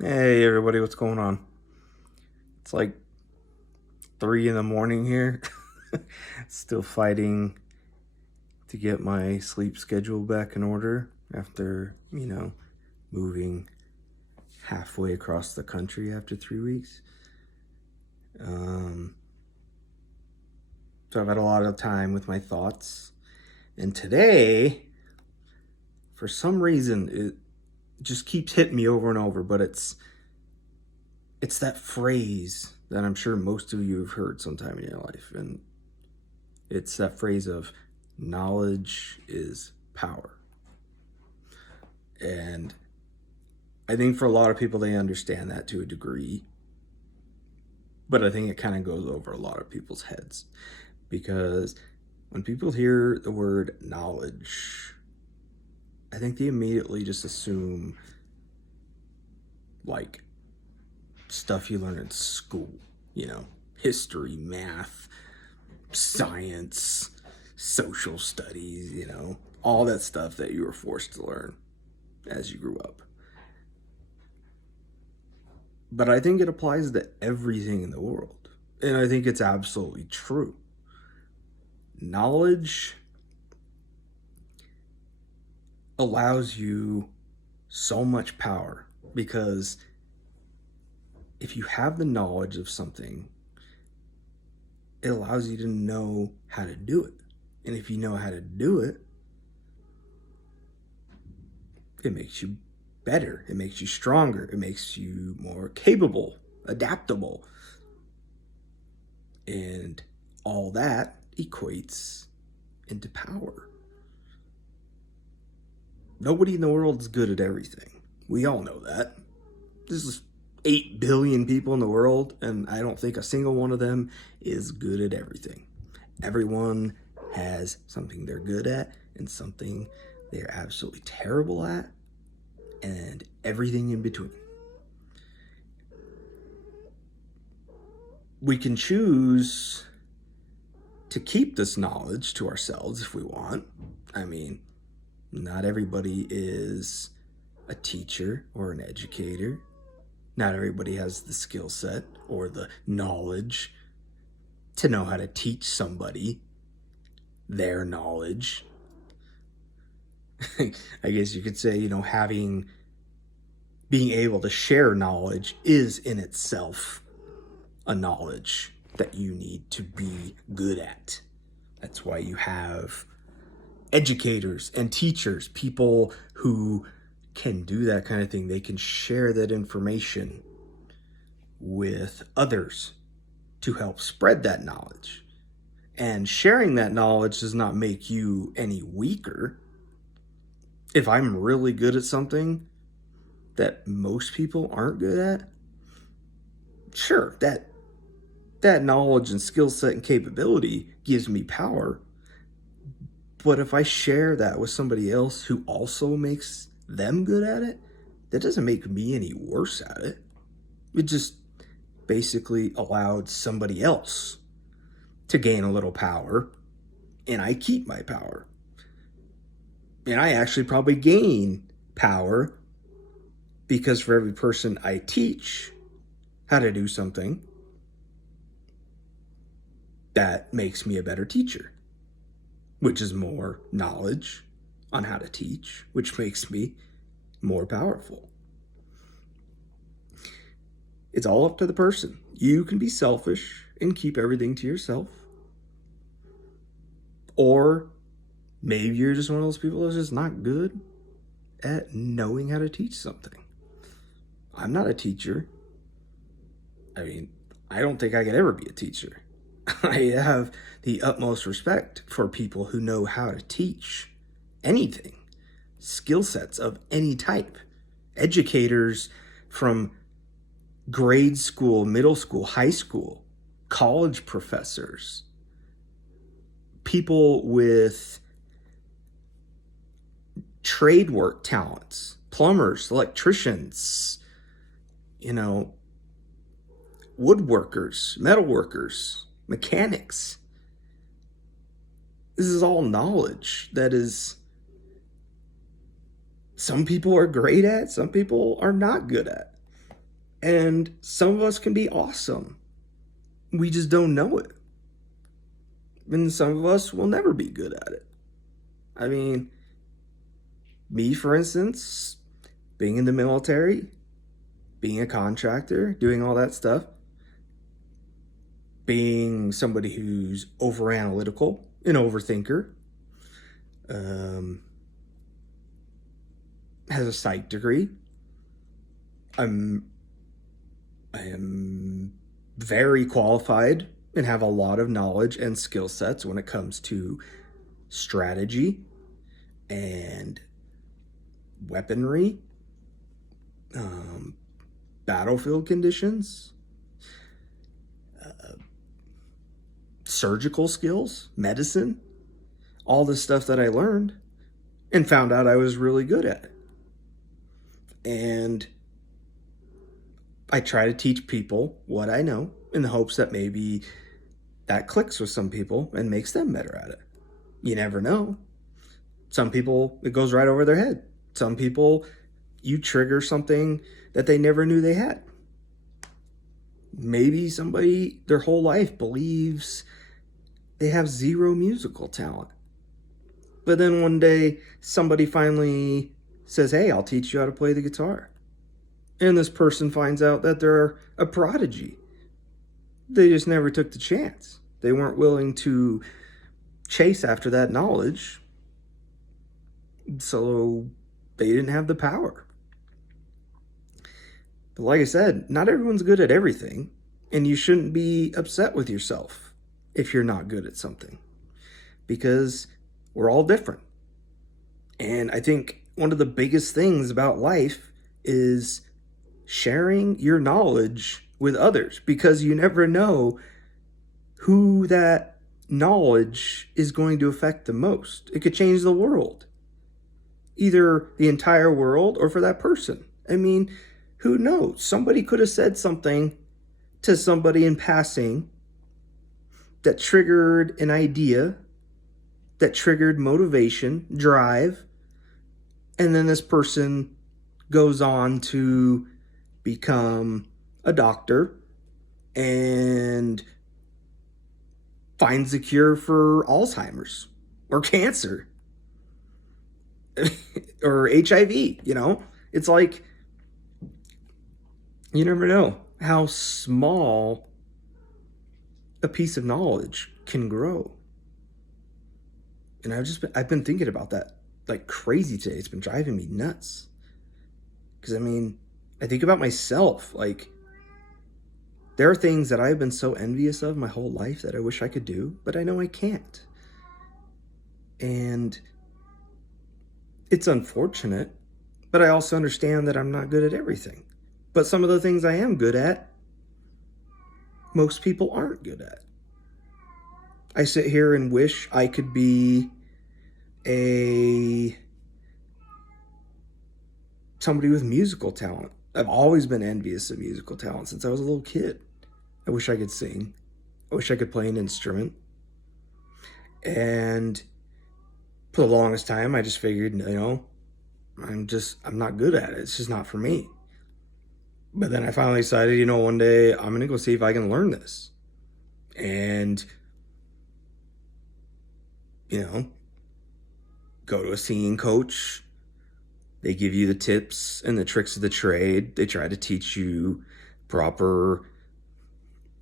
Hey everybody, what's going on? It's like 3 in the morning here. Still fighting to get my sleep schedule back in order after, moving halfway across the country after 3 weeks. Um, so I've had a lot of time with my thoughts. And today, for some reason, it just keeps hitting me over and over, but it's that phrase that I'm sure most of you have heard sometime in your life. And it's that phrase of knowledge is power. And I think for a lot of people, they understand that to a degree. But I think it kind of goes over a lot of people's heads. Because when people hear the word knowledge, I think they immediately just assume like stuff you learn in school, history, math, science, social studies, all that stuff that you were forced to learn as you grew up. But I think it applies to everything in the world. And I think it's absolutely true. Knowledge allows you so much power because if you have the knowledge of something, it allows you to know how to do it. And if you know how to do it, it makes you better. It makes you stronger. It makes you more capable, adaptable. And all that equates into power. Nobody in the world is good at everything. We all know that. There's 8 billion people in the world, and I don't think a single one of them is good at everything. Everyone has something they're good at and something they're absolutely terrible at, and everything in between. We can choose to keep this knowledge to ourselves if we want. I mean, not everybody is a teacher or an educator. Not everybody has the skill set or the knowledge to know how to teach somebody their knowledge. I guess you could say, being able to share knowledge is in itself a knowledge that you need to be good at. That's why you have educators and teachers, people who can do that kind of thing. They can share that information with others to help spread that knowledge. And sharing that knowledge does not make you any weaker. If I'm really good at something that most people aren't good at, sure, that knowledge and skill set and capability gives me power. But if I share that with somebody else who also makes them good at it, that doesn't make me any worse at it. It just basically allowed somebody else to gain a little power, and I keep my power. And I actually probably gain power because for every person I teach how to do something, that makes me a better teacher, which is more knowledge on how to teach, which makes me more powerful. It's all up to the person. You can be selfish and keep everything to yourself. Or maybe you're just one of those people that's just not good at knowing how to teach something. I'm not a teacher. I mean, I don't think I could ever be a teacher. I have the utmost respect for people who know how to teach anything, skill sets of any type. Educators from grade school, middle school, high school, college professors, people with trade work talents, plumbers, electricians, woodworkers, metalworkers, mechanics. This is all knowledge that is some people are great at, some people are not good at. And some of us can be awesome. We just don't know it. And some of us will never be good at it. I mean, me, for instance, being in the military, being a contractor, doing all that stuff, being somebody who's over analytical, an overthinker, has a psych degree. I am very qualified and have a lot of knowledge and skill sets when it comes to strategy and weaponry, battlefield conditions, surgical skills, medicine, all the stuff that I learned and found out I was really good at it. And I try to teach people what I know in the hopes that maybe that clicks with some people and makes them better at it. You never know. Some people, it goes right over their head. Some people, you trigger something that they never knew they had. Maybe somebody their whole life believes they have zero musical talent. But then one day, somebody finally says, hey, I'll teach you how to play the guitar. And this person finds out that they're a prodigy. They just never took the chance. They weren't willing to chase after that knowledge. So they didn't have the power. But like I said, not everyone's good at everything. And you shouldn't be upset with yourself if you're not good at something. Because we're all different. And I think one of the biggest things about life is sharing your knowledge with others, because you never know who that knowledge is going to affect the most. It could change the world, either the entire world or for that person. I mean, who knows? Somebody could have said something to somebody in passing that triggered an idea, that triggered motivation, drive, and then this person goes on to become a doctor and finds a cure for Alzheimer's or cancer or HIV, you know? It's like, you never know how small a piece of knowledge can grow. And I've been thinking about that like crazy today. It's been driving me nuts. Because I mean, I think about myself, like there are things that I've been so envious of my whole life that I wish I could do, but I know I can't. And it's unfortunate, but I also understand that I'm not good at everything. But some of the things I am good at, most people aren't good at. I sit here and wish I could be somebody with musical talent. I've always been envious of musical talent since I was a little kid. I wish I could sing. I wish I could play an instrument. And for the longest time, I just figured, you know, I'm not good at it. It's just not for me. But then I finally decided, you know, one day I'm going to go see if I can learn this. And, you know, go to a singing coach. They give you the tips and the tricks of the trade. They try to teach you proper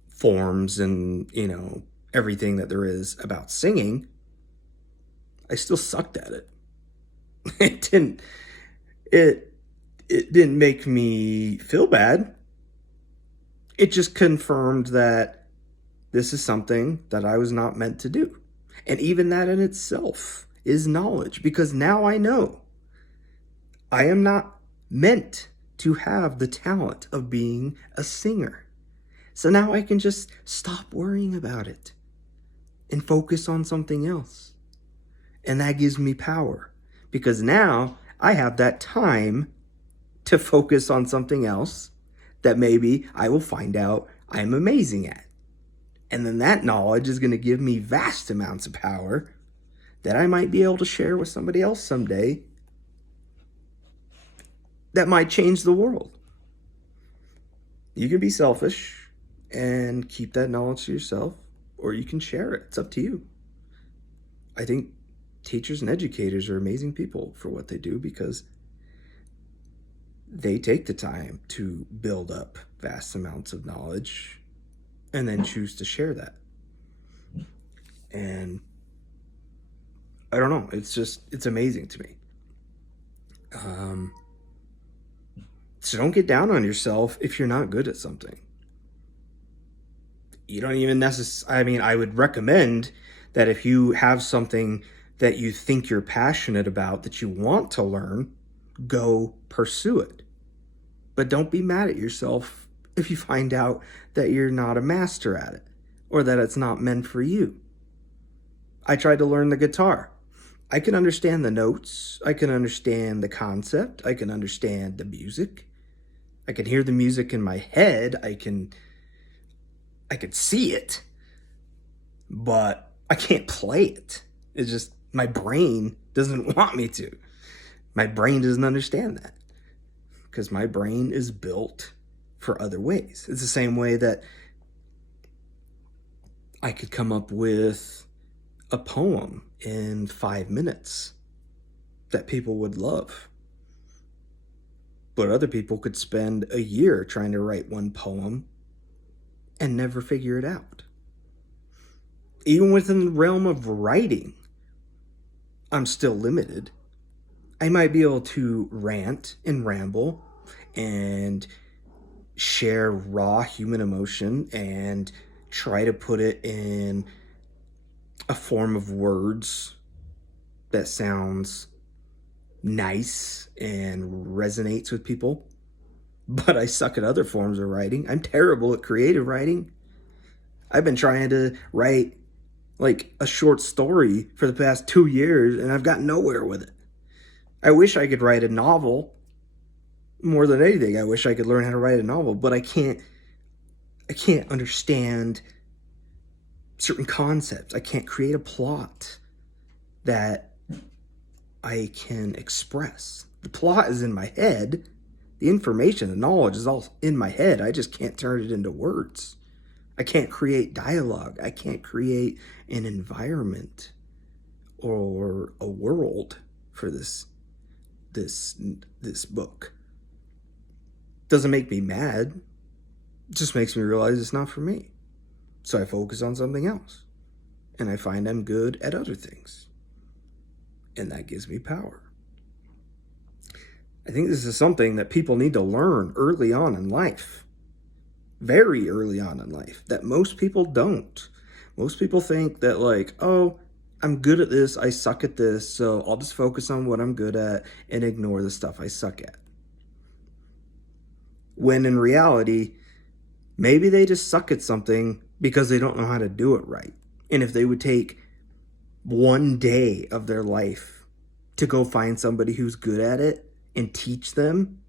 forms and, you know, everything that there is about singing. I still sucked at it. It didn't make me feel bad. It just confirmed that this is something that I was not meant to do. And even that in itself is knowledge, because now I know I am not meant to have the talent of being a singer. So now I can just stop worrying about it and focus on something else. And that gives me power, because now I have that time to focus on something else that maybe I will find out I'm amazing at. And then that knowledge is going to give me vast amounts of power that I might be able to share with somebody else someday that might change the world. You can be selfish and keep that knowledge to yourself, or you can share it. It's up to you. I think teachers and educators are amazing people for what they do because they take the time to build up vast amounts of knowledge and then choose to share that. And I don't know, it's amazing to me. So don't get down on yourself if you're not good at something. You don't even necessarily, I would recommend that if you have something that you think you're passionate about, that you want to learn, go pursue it. But don't be mad at yourself if you find out that you're not a master at it or that it's not meant for you. I tried to learn the guitar. I can understand the notes. I can understand the concept. I can understand the music. I can hear the music in my head. I could see it, but I can't play it. It's just my brain doesn't want me to. My brain doesn't understand that because my brain is built for other ways. It's the same way that I could come up with a poem in 5 minutes that people would love. But other people could spend a year trying to write one poem and never figure it out. Even within the realm of writing, I'm still limited. I might be able to rant and ramble and share raw human emotion and try to put it in a form of words that sounds nice and resonates with people. But I suck at other forms of writing. I'm terrible at creative writing. I've been trying to write like a short story for the past 2 years and I've gotten nowhere with it. I wish I could write a novel more than anything. I wish I could learn how to write a novel, but I can't understand certain concepts. I can't create a plot that I can express. The plot is in my head. The information, the knowledge is all in my head. I just can't turn it into words. I can't create dialogue. I can't create an environment or a world for this book. Doesn't make me mad. It just makes me realize it's not for me. So I focus on something else. And I find I'm good at other things. And that gives me power. I think this is something that people need to learn early on in life. Very early on in life. That most people don't. Most people think that like, oh, I'm good at this, I suck at this, so I'll just focus on what I'm good at and ignore the stuff I suck at. When in reality, maybe they just suck at something because they don't know how to do it right. And if they would take one day of their life to go find somebody who's good at it and teach them,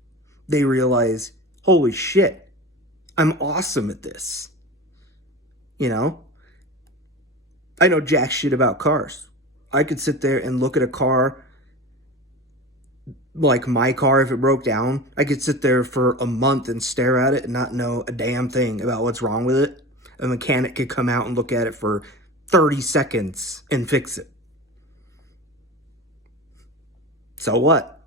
they realize, holy shit, I'm awesome at this. You know? I know jack shit about cars. I could sit there and look at a car, like my car, if it broke down. I could sit there for a month and stare at it and not know a damn thing about what's wrong with it. A mechanic could come out and look at it for 30 seconds and fix it. So what?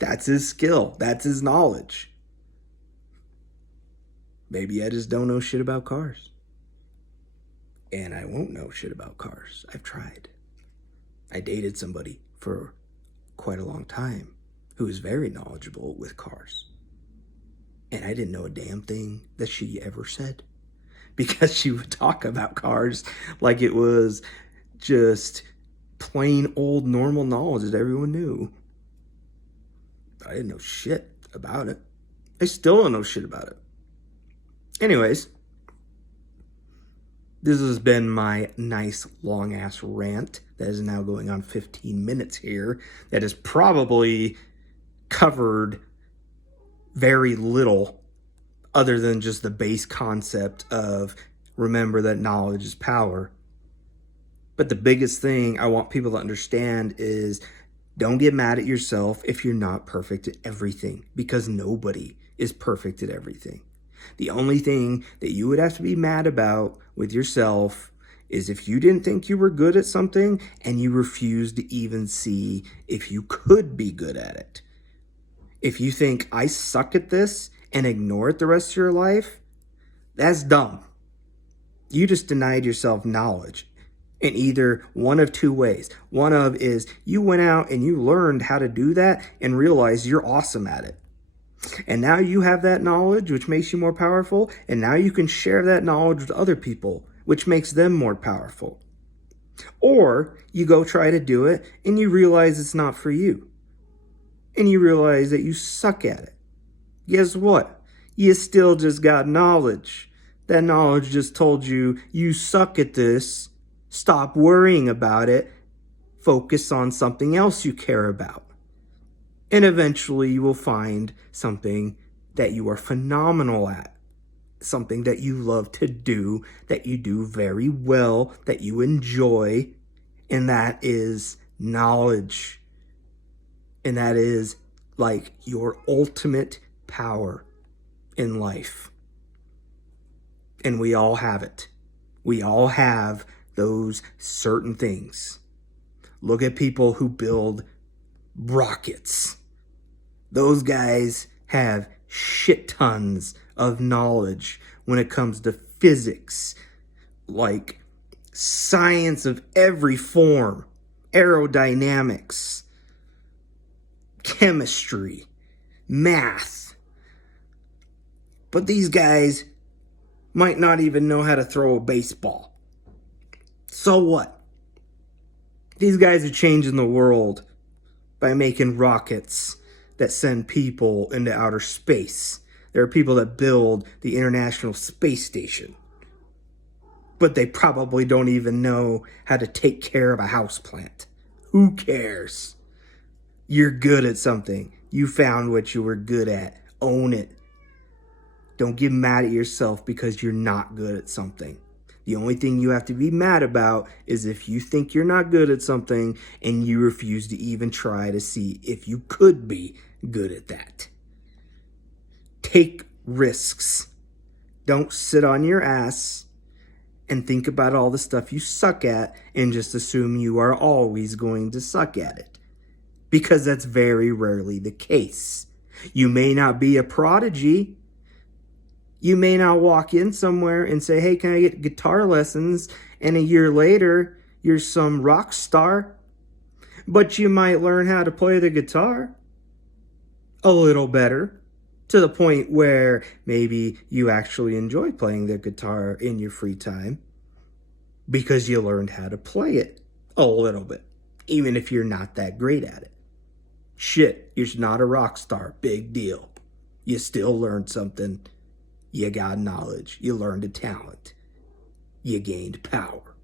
That's his skill. That's his knowledge. Maybe I just don't know shit about cars. And I won't know shit about cars. I've tried. I dated somebody for quite a long time who was very knowledgeable with cars. And I didn't know a damn thing that she ever said. Because she would talk about cars like it was just plain old normal knowledge that everyone knew. But I didn't know shit about it. I still don't know shit about it. Anyways, this has been my nice long ass rant that is now going on 15 minutes here. That has probably covered very little other than just the base concept of remember that knowledge is power. But the biggest thing I want people to understand is Don't get mad at yourself if you're not perfect at everything, because nobody is perfect at everything. The only thing that you would have to be mad about with yourself is if you didn't think you were good at something and you refused to even see if you could be good at it. If you think I suck at this and ignore it the rest of your life, that's dumb. You just denied yourself knowledge in either one of two ways. One of is you went out and you learned how to do that and realized you're awesome at it. And now you have that knowledge, which makes you more powerful. And now you can share that knowledge with other people, which makes them more powerful. Or you go try to do it and you realize it's not for you. And you realize that you suck at it. Guess what? You still just got knowledge. That knowledge just told you you suck at this. Stop worrying about it. Focus on something else you care about. And eventually you will find something that you are phenomenal at. Something that you love to do, that you do very well, that you enjoy. And that is knowledge. And that is like your ultimate power in life. And we all have it. We all have those certain things. Look at people who build rockets. Those guys have shit tons of knowledge when it comes to physics, like science of every form, aerodynamics, chemistry, math. But these guys might not even know how to throw a baseball. So what? These guys are changing the world by making rockets that send people into outer space. There are people that build the International Space Station. But they probably don't even know how to take care of a houseplant. Who cares? You're good at something. You found what you were good at. Own it. Don't get mad at yourself because you're not good at something. The only thing you have to be mad about is if you think you're not good at something and you refuse to even try to see if you could be good at that. Take risks. Don't sit on your ass and think about all the stuff you suck at and just assume you are always going to suck at it. Because that's very rarely the case. You may not be a prodigy. You may not walk in somewhere and say, hey, can I get guitar lessons? And a year later, you're some rock star. But you might learn how to play the guitar a little better, to the point where maybe you actually enjoy playing the guitar in your free time because you learned how to play it a little bit, even if you're not that great at it. Shit, you're not a rock star. Big deal. You still learned something. You got knowledge. You learned a talent. You gained power.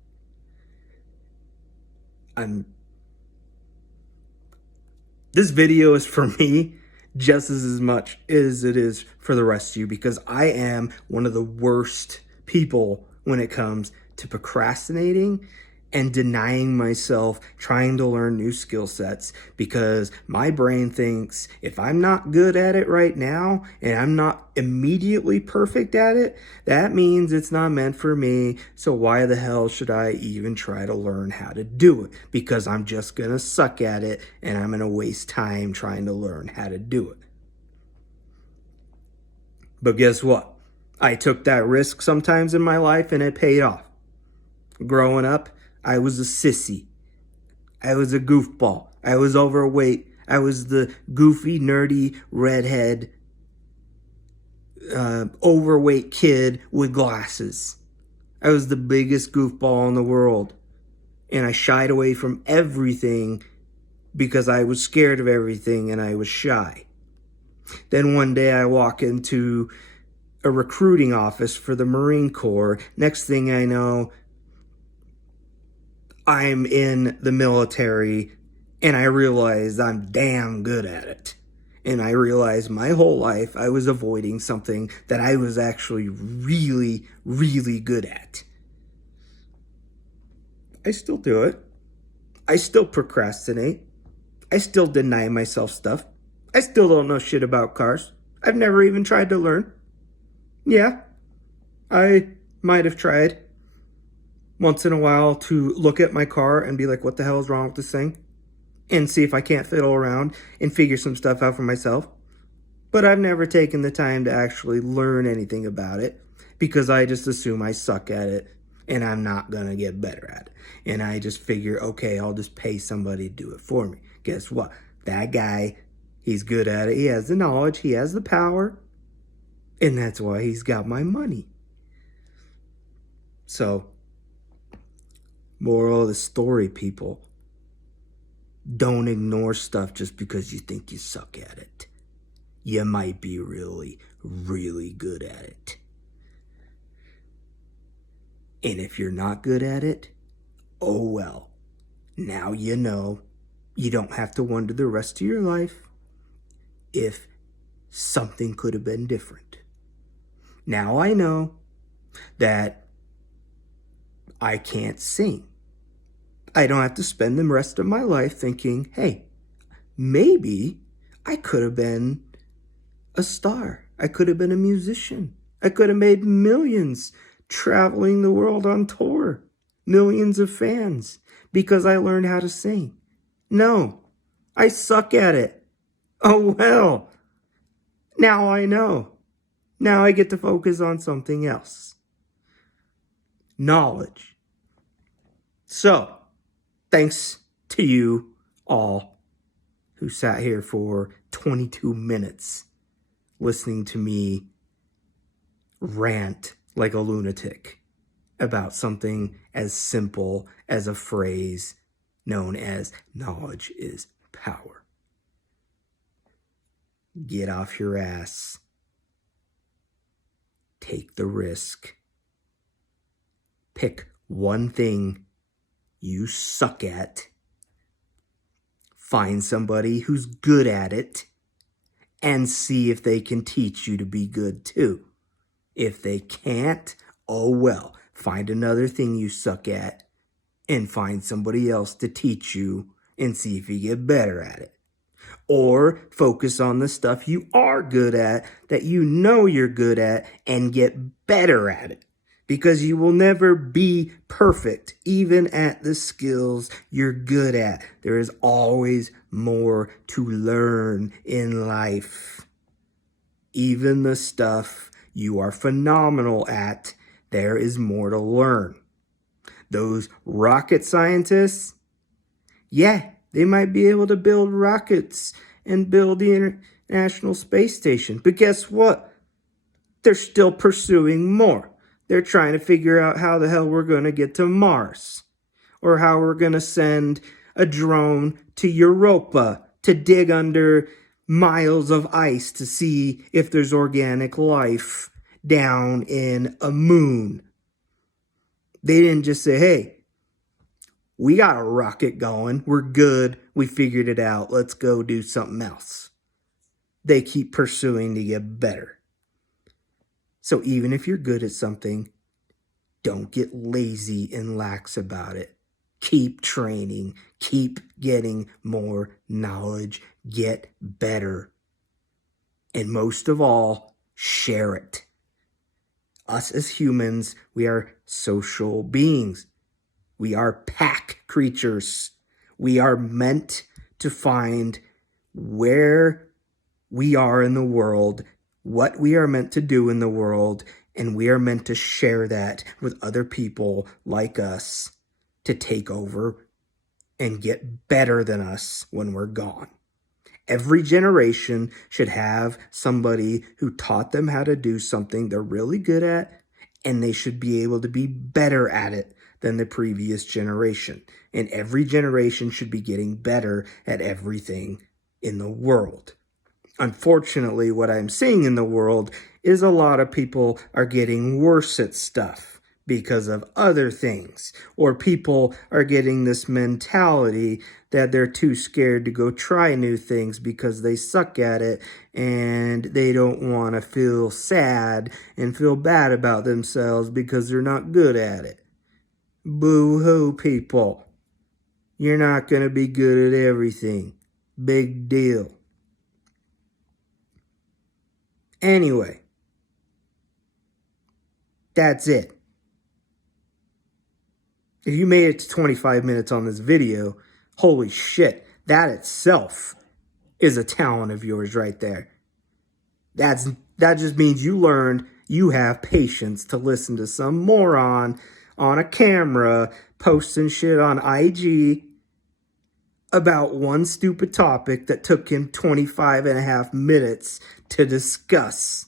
This video is for me just as much as it is for the rest of you, because I am one of the worst people when it comes to procrastinating and denying myself trying to learn new skill sets, because my brain thinks if I'm not good at it right now and I'm not immediately perfect at it, that means it's not meant for me. So why the hell should I even try to learn how to do it? Because I'm just gonna suck at it and I'm gonna waste time trying to learn how to do it. But guess what? I took that risk sometimes in my life and it paid off. Growing up, I was a sissy. I was a goofball. I was overweight. I was the goofy, nerdy, redhead, overweight kid with glasses. I was the biggest goofball in the world. And I shied away from everything because I was scared of everything and I was shy. Then one day I walk into a recruiting office for the Marine Corps. Next thing I know, I'm in the military and I realize I'm damn good at it. And I realized my whole life I was avoiding something that I was actually really, really good at. I still do it. I still procrastinate. I still deny myself stuff. I still don't know shit about cars. I've never even tried to learn. Yeah, I might have tried once in a while to look at my car and be like, what the hell is wrong with this thing? And see if I can't fiddle around and figure some stuff out for myself. But I've never taken the time to actually learn anything about it because I just assume I suck at it and I'm not going to get better at it. And I just figure, okay, I'll just pay somebody to do it for me. Guess what? That guy, he's good at it. He has the knowledge. He has the power. And that's why he's got my money. So, moral of the story, people. Don't ignore stuff just because you think you suck at it. You might be really, really good at it. And if you're not good at it, oh well. Now you know. You don't have to wonder the rest of your life if something could have been different. Now I know that I can't sing. I don't have to spend the rest of my life thinking, hey, maybe I could have been a star. I could have been a musician. I could have made millions traveling the world on tour. Millions of fans because I learned how to sing. No, I suck at it. Oh well. Now I know. Now I get to focus on something else. Knowledge. So, thanks to you all who sat here for 22 minutes listening to me rant like a lunatic about something as simple as a phrase known as knowledge is power. Get off your ass. Take the risk. Pick one thing you suck at. Find somebody who's good at it and see if they can teach you to be good too. If they can't, oh well, find another thing you suck at and find somebody else to teach you and see if you get better at it. Or focus on the stuff you are good at that you know you're good at and get better at it. Because you will never be perfect, even at the skills you're good at. There is always more to learn in life. Even the stuff you are phenomenal at, there is more to learn. Those rocket scientists, yeah, they might be able to build rockets and build the International Space Station. But guess what? They're still pursuing more. They're trying to figure out how the hell we're going to get to Mars. Or how we're going to send a drone to Europa to dig under miles of ice to see if there's organic life down in a moon. They didn't just say, hey, we got a rocket going. We're good. We figured it out. Let's go do something else. They keep pursuing to get better. So even if you're good at something, don't get lazy and lax about it. Keep training. Keep getting more knowledge. Get better. And most of all, share it. Us as humans, we are social beings. We are pack creatures. We are meant to find where we are in the world, what we are meant to do in the world, and we are meant to share that with other people like us to take over and get better than us when we're gone. Every generation should have somebody who taught them how to do something they're really good at, and they should be able to be better at it than the previous generation. And every generation should be getting better at everything in the world. Unfortunately, what I'm seeing in the world is a lot of people are getting worse at stuff because of other things. Or people are getting this mentality that they're too scared to go try new things because they suck at it and they don't want to feel sad and feel bad about themselves because they're not good at it. Boo-hoo, people. You're not going to be good at everything. Big deal. Anyway, that's it. If you made it to 25 minutes on this video, holy shit, that itself is a talent of yours right there. That just means you learned you have patience to listen to some moron on a camera posting shit on IG about one stupid topic that took him 25 and a half minutes to discuss.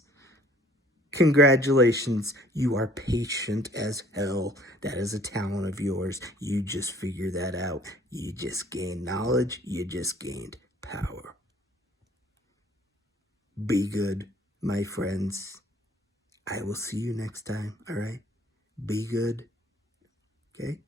Congratulations, you are patient as hell. That is a talent of yours. You just figured that out. You just gained knowledge. You just gained power. Be good, my friends. I will see you next time, all right? Be good, okay?